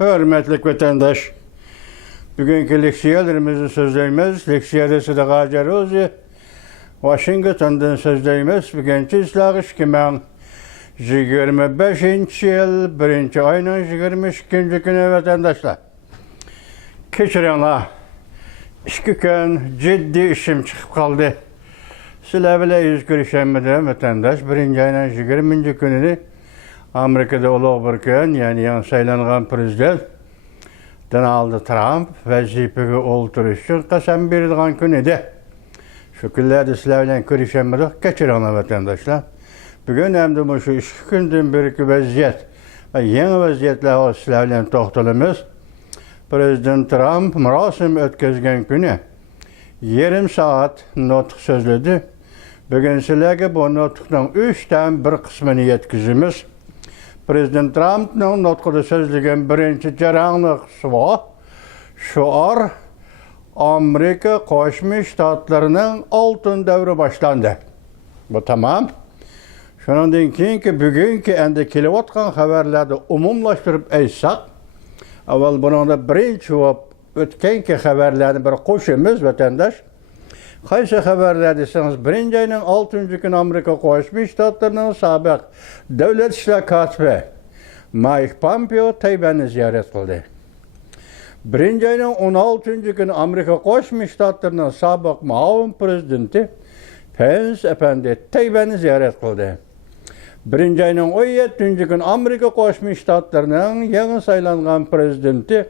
Hürmetlik vatandaş, bugünkü leksiyalarımızı sözleyimiz, leksiyadası da Gacar Ozi, Washington'dan sözleyimiz, bugünkü islagış kimen 25. yıl 1. ayının 22. günü vatandaşlar. Keçirenler, iki gün ciddi işim çıkıp kaldı. Sizler bile yüz görüşemedi vatandaş, 1. ayının 20. gününü Amerika'da olup birken, yani yan saylanğan prezident Donald Trump vazifege olturish üçün qasam berilgan kun edi. Şu günlerde sizler bilen görüşemedik, geçirenler vatandaşlar. Bugün hem de şu 2 günden beriki vaziyet ve yeni vaziyetler sizler bilen toxtalımız. Prezident Trump murasim ötközgen günü yarım saat nutq sözledi. Bugün sizlerge bu nutqdan 3'ten bir kısmını yetkizimiz. Prezident Trump'ın nutqida sözlegen birinci jaranglyk şuar Amerika Qo'shma Shtatlarynyň altın devri başlandı. Bu tamam. Şonundan keyinki bugünkü endi kelewatgan haberlerde umumlaştırıp aýtsak, awal bununda birinci we ötkenki haberlerini bir qoşumuz vatandaş. Qaysi haberler deseniz, 1. ayının 6. günü Amerika Qo'shma Shtatlarynyň sabiq döwlet işler katibi Mike Pompeo Tayvan'ı ziyaret kıldı. 1. ayının 16. günü Amerika Qo'shma Shtatlarynyň sabiq muavin prezidenti Pence efendi Tayvan'ı ziyaret kıldı. 1. ayının 17. günü Amerika Qo'shma Shtatlarynyň yeni saylanğan prezidenti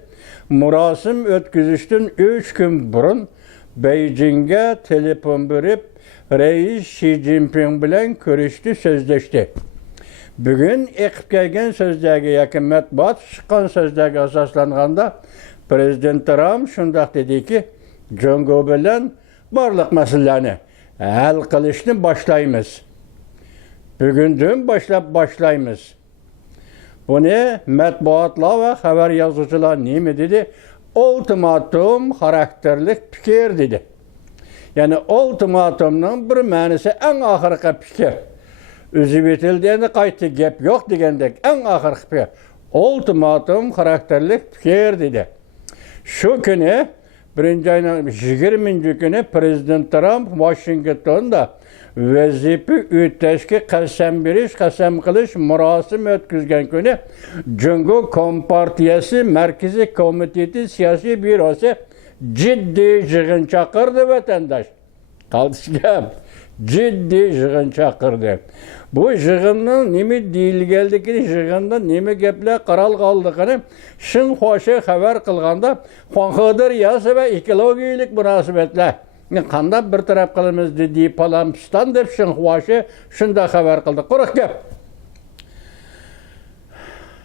murasim ötküzüşden 3 gün burun Beijing'e telefon verip Reis Xi Jinping bilen görüştü, sözleşti. Bugün ekip gelgen sözlerge yakın matbuat çıkan sözlerge asaslanganda Prezident Trump şundaq dedi ki, Jungo bilen barlık meselelerini hal kılışını başlayımız. Bugünden başlayımız. Bunu matbuatlar ve haber yazıcılar neymi dedi? Ultimatum karakterlik fikir dedi. Yani ultimatumның bir manisi en ahırkı fikir. Özü bitildiğinde kayıtı gep yok degendek en ahırkı fikir. Ultimatum karakterlik fikir dedi. Şu günü 1. ayının 20. günü Prezident Trump Washington'da vazife üteşki qasam qilish murasim ötküzgen günü Cumhur Kompartiyasi Merkezi Komiteti Siyasi Bürosu ciddi yığın çakırdı vatandaş. Kalışken ciddi yığın çakırdı. Bu yığının nemi deyilgeldikini, yığında nemi gepler qaral qaldığını şın hoşa haber kılganda Juan yası ve ekologiyilik münasibetler. Qandab bir taraf qılımız dedi, Palampistan deb şın hoşa şunda haber kıldı. Qırıq gep.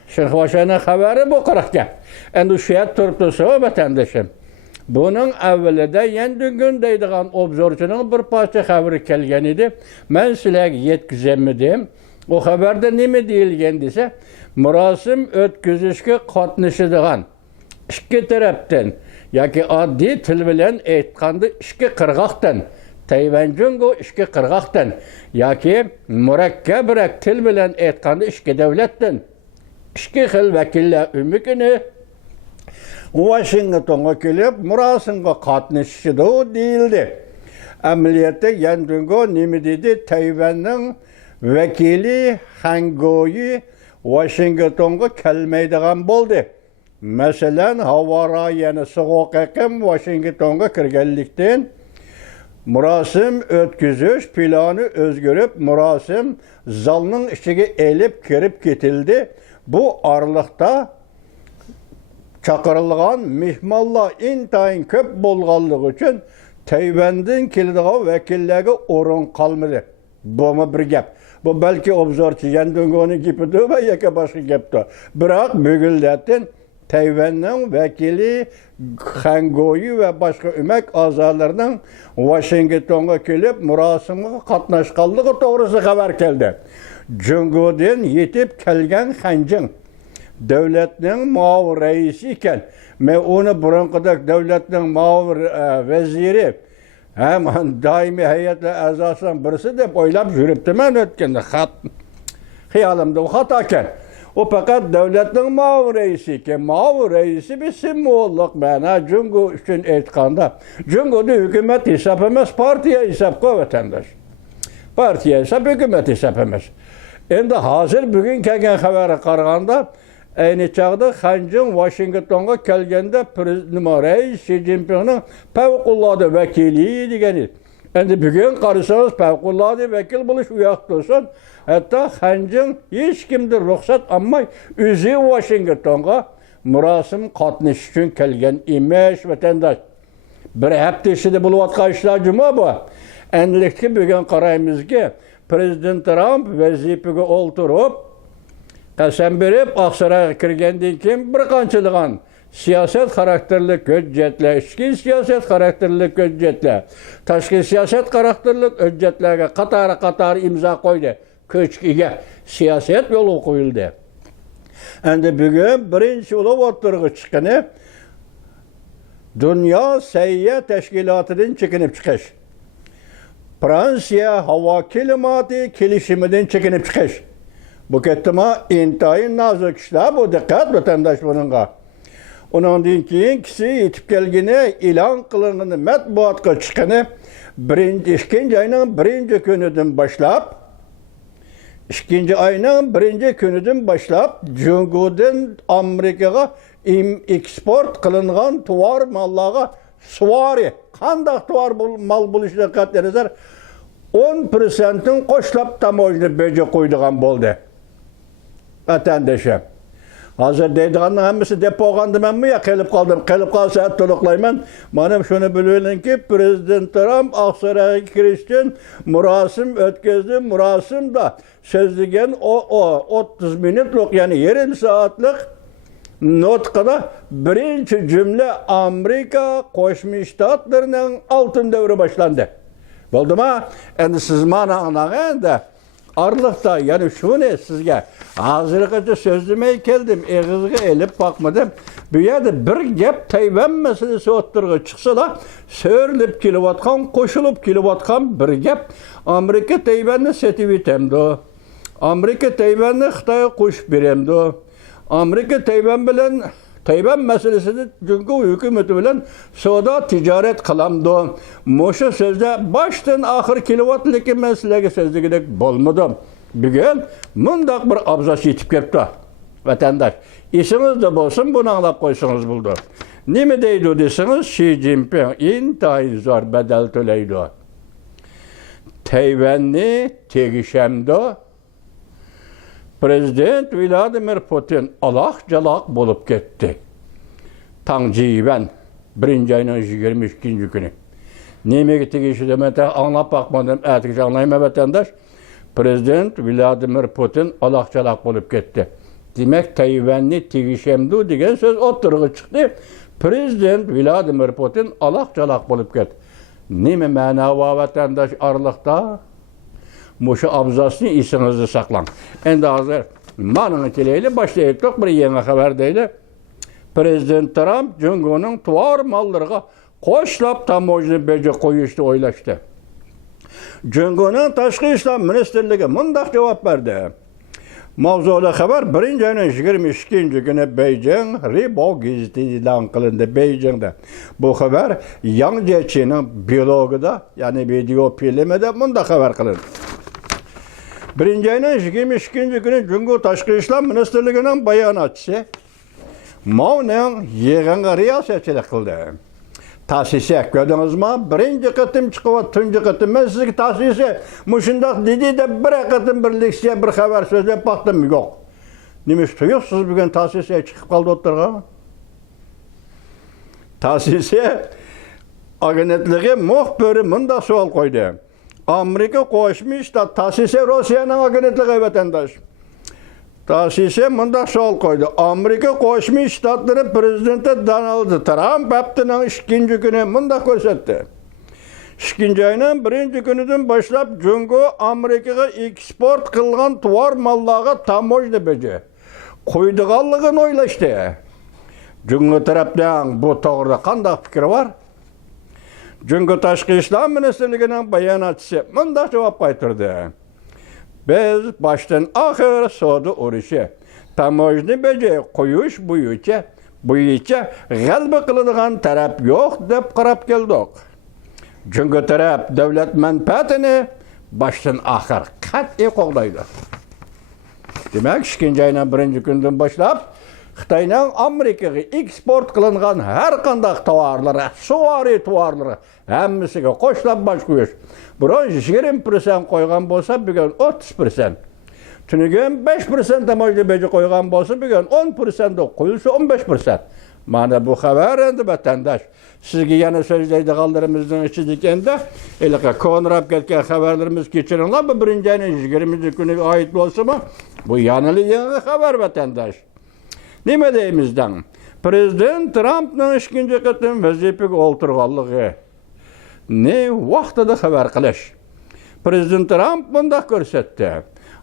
Şın hoşanın haberi bu qırıq gep. Endi şuyat turuptusu vatandaşım. Bunun evvelide yendi gün deydiğen obzorçunun bir parça haberi kelgen idi. Ben sizlerge yetkizemmedim. O haberde nemi deyilgen dese, murasim ötküzüşke qatnaşıdığan iki taraftan, yoki addi til bilen aytganda iki qirg'oqdan, Tayvan Jungo iki qirg'oqdan, yoki murakkabroq til bilen aytganda iki davlatdan, iki xil vakillar umikini Washington'a kelip murasimga qatnaşışıdı deyildi. Amaliyatda Yan Jungo nemi dedi? Tayvan'ın vakili Hangoyi Washington'a kelmeydigan boldu. Meselen havara yani soğuk ekim Washington'a kirgenlikten murasim ötküzüş planı özgürüp murasim zalının içine elip kirip getildi. Bu aralıkta çakırılgan mihmallar intayin köp bolğanlığı için Tayvan'dan keldiği vekillerge orun kalmadı. Bu mu bir gep? Bu belki obzorçu Yandungo'nun gipidir ve yaka başka gepti. Bırak bugünlerden Tayvan'ın vekili Hangoyi ve başka ümek azalarının Washington'a kelip murasimga qatnaşqanlığı doğrusu haber geldi. Jungo'dan yetip kelgen Hanjin devletinin muavir reisi iken, men onu burunqidak devletinin muavir veziri hem daimi heyetler azasından birisi deb o'ylab yuribdiman o'tganda. Xiyolimda u xato ekan. O fakat devletin mavi reisi ki mavi reisi bir simvolluk mana Cungo üçün aytganda. Cungo'da hükümet hesap emas, partiye hesap koy vatandaş. Partiye hesap, hükümet hesap emas. Endi hazır bugün kelgen haberi qaraganda ayni çağda Xanjin Washingtonga kelgende reis Xi Jinping'nin favqulodda vakili degeni. Endi bugün qarasangiz favqulodda vakil bo'lish u yoqda tursin. Hatta Xanjin hech kimdir ruxsat olmay o'zi Washingtonga murosim qatnashish uchun kelgan emas vatandosh. Bir hafta ichida bo'layotgan ishlar juma bu. Endilikda bugün qaraymizki Prezident Trump vazifege o'ltirib qasam berib Oqsaroyga kirgandan keyin bir qanchaligan siyosat xarakterli hujjatlar, ichki siyosat xarakterli hujjatlar, tashqi siyosat xarakterli hujjatlarga qator imzo qo'ydi. Ko'chkiga siyosat yo'li qo'yildi. Endi bugun birinchi ulug' o'tirg'i chiqqani Dunyo sayya tashkilotidan chekinib chiqish. Fransiya havo klimati kelishimidan chekinib chiqish. Bu ketma intayin nozik ishlar bu, diqqat vatandosh buningga. Undan keyin kishi yetib kelgani e'lon qilingani matbuotga chiqqani ikkinchi oyning birinchi kunidan boshlab Jungo'dan Amerikaga eksport qilingan tuvar mallarga suvari qanday tuvar mal bo'lishiga qat'iy nazar 10%'ın qo'shlab tamojni beja qo'ydigan bo'ldi. Vatandoshim. Hozir deydiganning hammasi deb bo'lgandimanmi yo kelib qoldim. Kelib qolsa to'liqlayman. Mana shuni bilaveringki, Prezident Trump Oqsaroyga kirish uchun murosim o'tkazdi. Murosimda so'zlagan o 30 minutlik, ya'ni yarım soatlik nutqida birinchi jumla Amerika Qo'shma Shtatlarining oltin davri boshlandi. Bo'ldimi? Endi siz mana anlaganda arlıqda, yani şunu sizge hazırlıkça sözlemeye geldim, eğizge elip bakmadım. Bu yerde bir gep Tayvan meselesi oturga çıksa da söyleyip kilovatkan, koşulup kilovatkan bir gep Amerika Tayvan'ı setip itemdi. Amerika Tayvan'ı Xitay'a koş biremdi. Amerika Tayvan meselesini çünkü hükümeti bilen soda ticaret kılamdı. Moşu sözde baştan ahir kilovatlık meseleye sözlükidek bolmadım. Bugün mundaq bir abzas yetip kepti vatandaş. İsiniz de bolsun bunu anlap koysanız buldu. Nemi deydi desiniz? Xi Jinping intayin zor bedel töleydi. Tayvan'ı tegişemdi. Prezident Vladimir Putin alaq-jalaq bolup ketdi. Tangjiben 1. ayının 22. günü. Neme tegişi demete anlap bakmadım, artık anlayma vatandaş. Prezident Vladimir Putin alaq-jalaq bolup ketdi. Demek Tayvan'ı tegişemdi degan söz oturga çıktı. Prezident Vladimir Putin alaq-jalaq bolup ketdi. Neme mana vatandaş arlıqda? Muşu abzasını isinizde saklan. Endi hazır manını kileyle başlayıp bir yeni haber deyli. Prezident Trump Jungo'nun tuvar mallarına qo'shlab tamojni beja qo'yishni o'ylashdi. Jungo'nun Tashqi ishlar ministerligi mundaq javob berdi. Mavzuli xabar 1. ayning 22. günü Beijing Ribo gazeti e'lon qilindi Beijingda. Bu xabar Yang Jiechi'ning blogida, ya'ni video filmida mundaq xabar qilindi. 1. ayının 22. günü Jungo Tashqi ishlar ministerligining bayonotchisi Mao'ning yig'inga riyosatchilik qildi. Tasisi ko'rdingizmi? Birinchi qatim chiqib, tunji qatim men sizga tasisi mushundaq dedi deb bir qatim bir leksiya, bir xabar so'zlab baxtim yo'q. Nima tuyuqsiz bugun tasisi chiqib qoldi o'tirga? Tasisi agentligi muxbiri bunda savol qo'ydi. Amerika Qo'shma Shtat tasisi Rossiyaning agentligi vatandosh. Tasisi bunda savol qo'ydi. Amerika Qo'shma Shtatlari prezidenti Donald Trump haftaning 2. kuni bunda ko'rsatdi. 2. ayning 1. kunidan boshlab Jungo Amerikaga eksport qilgan tuvar mallarga tamojna beji qo'ydiganligini o'ylashdi. Jungo tarafdan bu to'g'rida qanday fikri var? Jungo Tashqi ishlar ministerligining bayonotchisi bunday javob qaytardi. Biz baştan ahir savdo urushi, tamojni beje qo'yish bo'yicha g'alaba qiladigan taraf yo'q deb qarab keldik. Chunki taraf davlat manfaatini boshdan oxir qat'iy qo'llaydi. Demak, 2-ayning 1-kundan boshlab Xitoyning Amerikaga eksport qilingan har qanday tovarlari, suvari tovarlari hammasiga qo'shilib bosh qo'yish. Biroq 20% qo'ygan bo'lsa, bugun 30%. Tunigan 5% tamojli beji qo'ygan bo'lsa, bugun 10% qo'yilsa 15%. Mana bu xabar endi vatandosh. Sizga yana so'zlaydiganlarimizning ichida ekanda, eliqa ko'nrab ketgan xabarlarimiz kechiringlar. Bu 1-ayning 20-kuniga oid bo'lsa-mu, bu yangi xabar vatandosh. Nima deymizdan? Prezident Trumpning 2-qatim vazifaga o'ltirganligi ne vaqtida xabar qilish. Prezident Trump bunda ko'rsatdi.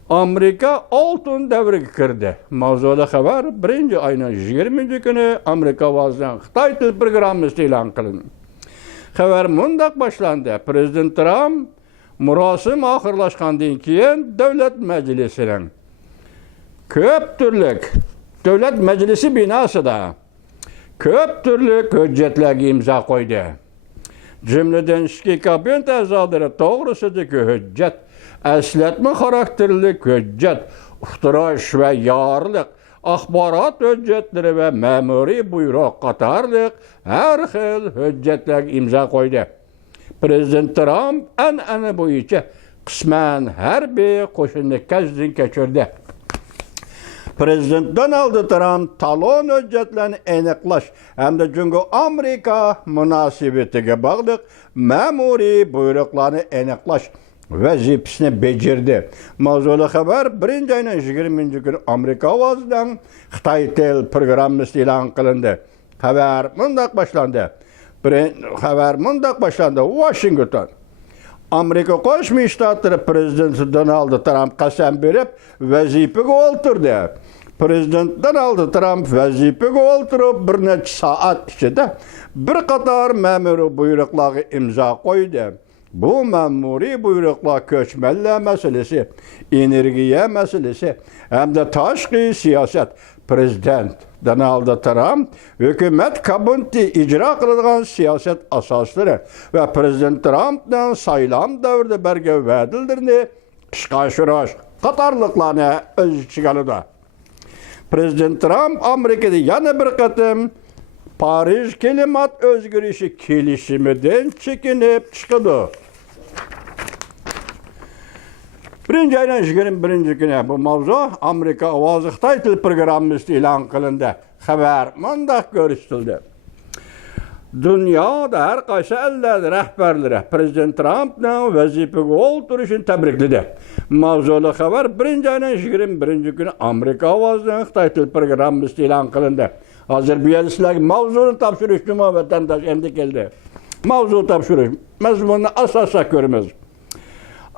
Amerika oltin davriga kirdi. Mavzuda xabar 1-ayning 20-kuni Amerika ovozidan Xitoy til programmasi e'lon qilindi. Xabar mundaq boshlandi. Prezident Trump murosim oxirlashgandan keyin davlat majlisining ko'p turli Davlat Majlisi binosida ko'p turli hujjatlarga imzo qo'ydi. Jumladan ishki kabinет a'zolari to'g'risidagi hujjat, eslatma xarakterli hujjat, uqtirish va yorliq, axborot hujjatlari va ma'muriy buyruq qatorliq har xil hujjatlarga imzo qo'ydi. Prezident Trump an'ana bo'yicha qisman harbiy qo'shinni ko'zdan kechirdi. Prezident Donald Trump talon hujjatlarini aniqlash hamda Jungo Amerika munosabatiga bog'liq ma'muriy buyruqlarni aniqlash vazifasini bajardi. Mavzuli xabar 1-ayning 20-kuni Amerika ovozidan Xitoy til programmasi e'lon qilindi. Xabar mundaq boshlandi. Washington Amerika Qo'shma Shtatlari prezidenti Donald Trump qasam berib vazifaga o'ltirdi. Prezident Donald Trump vazifaga o'ltirib bir necha soat ichida bir qator ma'muriy buyruqlarga imzo qo'ydi. Bu ma'muriy buyruqlar ko'chmanlar masalasi, energiya masalasi hamda tashqi siyosat. Prezident Donald Trump hukumat kabineti ijro qiladigan siyosat asoslari va Prezident Trumpning saylam davrida bergan va'dalarini ishga oshirish qatorliqlarni o'z ichiga oladi. Prezident Trump Amerikada yana bir qatim Parij klimat o'zgarishi kelishimidan chekinib chiqdi. 1-ayning 21-kuni bu mavzu Amerika ovozi Xitoy til programmasi e'lon qilindi. Xabar mundaq ko'rsatildi. Dunyoda har qaysi ellar rahbarlari Prezident Trumpning vazifaga o'ltirishini tabrikladi. Mavzuli xabar 1-ayning 21-kuni Amerika ovozidan Xitoy til programmasi e'lon qilindi. Hozir bu yerda sizlarga mavzuni topshirish nima vatandosh endi keldi. Mavzu topshirish mazmunni asosan ko'ramiz.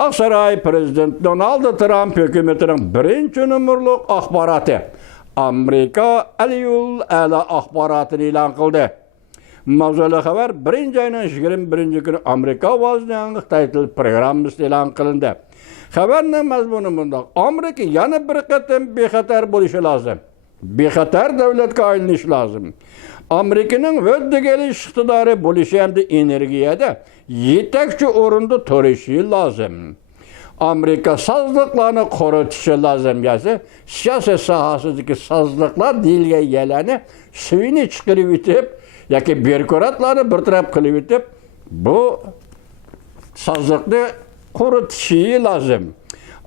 Aqsaray Prezident Donald Trump hukumatining 1-numurli axboroti Amerika aliyul ala axborotini e'lon qildi. Mavzuli xabar 1-ayning 21-kuni Amerika ovozidan Xitoy til programmasi e'lon qilindi. Xabarning mazmuni bundoq: Amerika yana bir qatim bexatar bo'lishi lozim. Bexatar davlatga aylanishi lozim. Amerikaning va'daga iqtidori bo'lishi hamda energiyada yetakchi o'rinda turishi lozim. Amerika sozliqlarni quritishi lozim bo'lsa, siyosat sohasidagi sozliqlar deyilgan yerlarni suvini chiqarib yutib yoki byurokratlarni bir taraf qilib yutib, bu sozliqni quritishi lozim.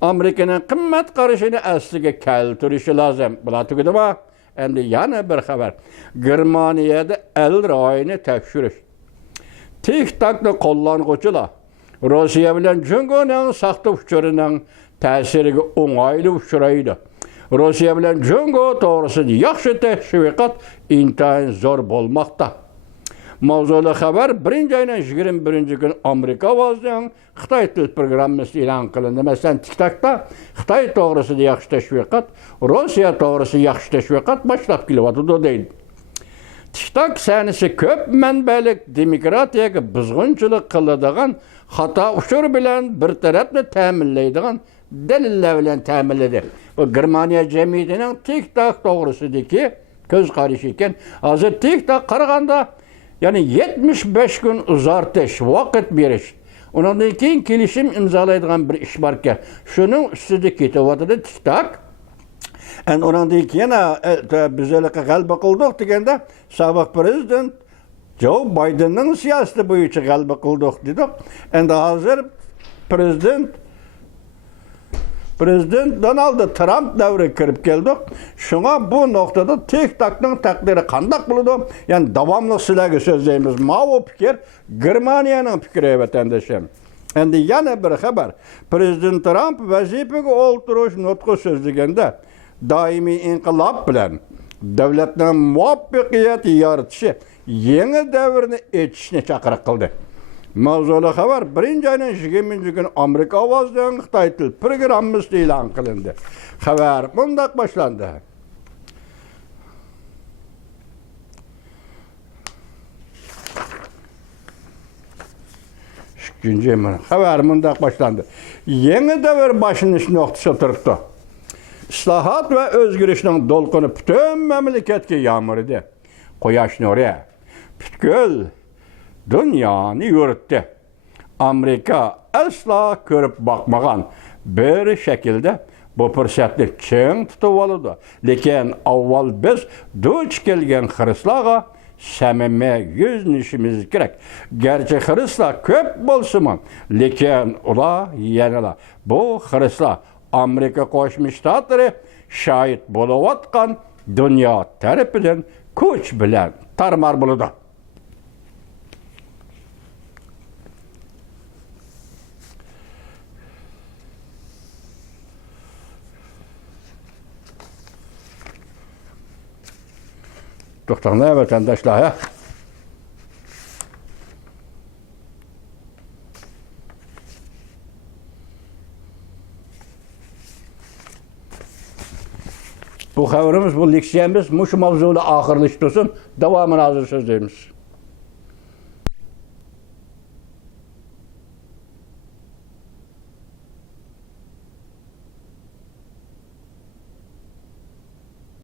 Amerikaning qimmat qarashini asliga keltirishi lozim. Bular tugudimi? Endi yana bir xabar. Germaniyada el-royini tekshirish. TikTokni qo'llanuvchilar Rossiya bilan Jungoning saxta uchurining ta'siriga o'ng'ayli uchraydi. Rossiya bilan Jungo to'g'risida yaxshi tashviqot intayin zo'r bo'lmoqda. Mavzuli xabar 1-ayning 21-kuni Amerika ovozidan Xitoy til programmasi e'lon qilindi. Masalan, TikTokda Xitoy to'g'risida yaxshi tashviqot, Rossiya to'g'risida yaxshi tashviqot boshlab kelyapti deydi. TikTok sanasi ko'p manbalik demokratiyaga buzg'unchilik qiladigan Hata uçur bilen bir taraflı təminleydiğin deliller bilen təminledi. Bu Germaniya cemiyetinin tik-tak doğrusudaki göz karışı iken, hazır tik-tak qaraganda, yani 75 gün uzartış, vakit beriş. Ondan keyin kelişim imzalaydigan bir iş barken, şunun üstüde ketayotydy tik-tak. Ondan keyin bizlere galba kıldık degende, sabah prezident Joe Biden'ın siyaseti boyunca galba kıldık dedik. Endi hazır Prezident Donald Trump davri kirib keldik. Şuna bu noktada tik-takның takdiri qandaq buludu? Yani davamlı silahı sözleyimiz. Mao fikir, Germaniyanın fikri vatandaşım. Endi yana bir haber. Prezident Trump vazifege olturuş nutqu sözlegende daimi inqilab bilen devletning muvaffaqiyat yaratışı yeni davrini etishni chaqiriq qildi. Mavzulu xabar 1-ayning 20 gün Amerika ovozdan Xitoy til programmasi e'lon qilindi. Xabar bundaq boshlandi. Xabar bundaq boshlandi. Yeni davr başlanış noktası turibdi. İslahat ve özgürlükning dolqini bütün memleketga yağmurdi. Quyosh nuri butkul dünyani yürüttü. Amerika asla görüp bakmagan bir şekilde bu fırsatni çiң tutib oldu. Lekin avval biz duch kelgan xrislaga samimiy yüznüşimiz kerak. Gerçi xrislar köp bolsunmu, lekin ular yanala bu xrislar Amerika Qo'shma Shtatlari şahit bo'layotgan dunyo tarafidan kuch bilan tarmar bo'ladi. To'xtanglar vatandaşlar ya. Bu xabarimiz, bu leksiyamiz, bu mavzuda oxirlashib tursin. Davomini hozir so'zlaymiz.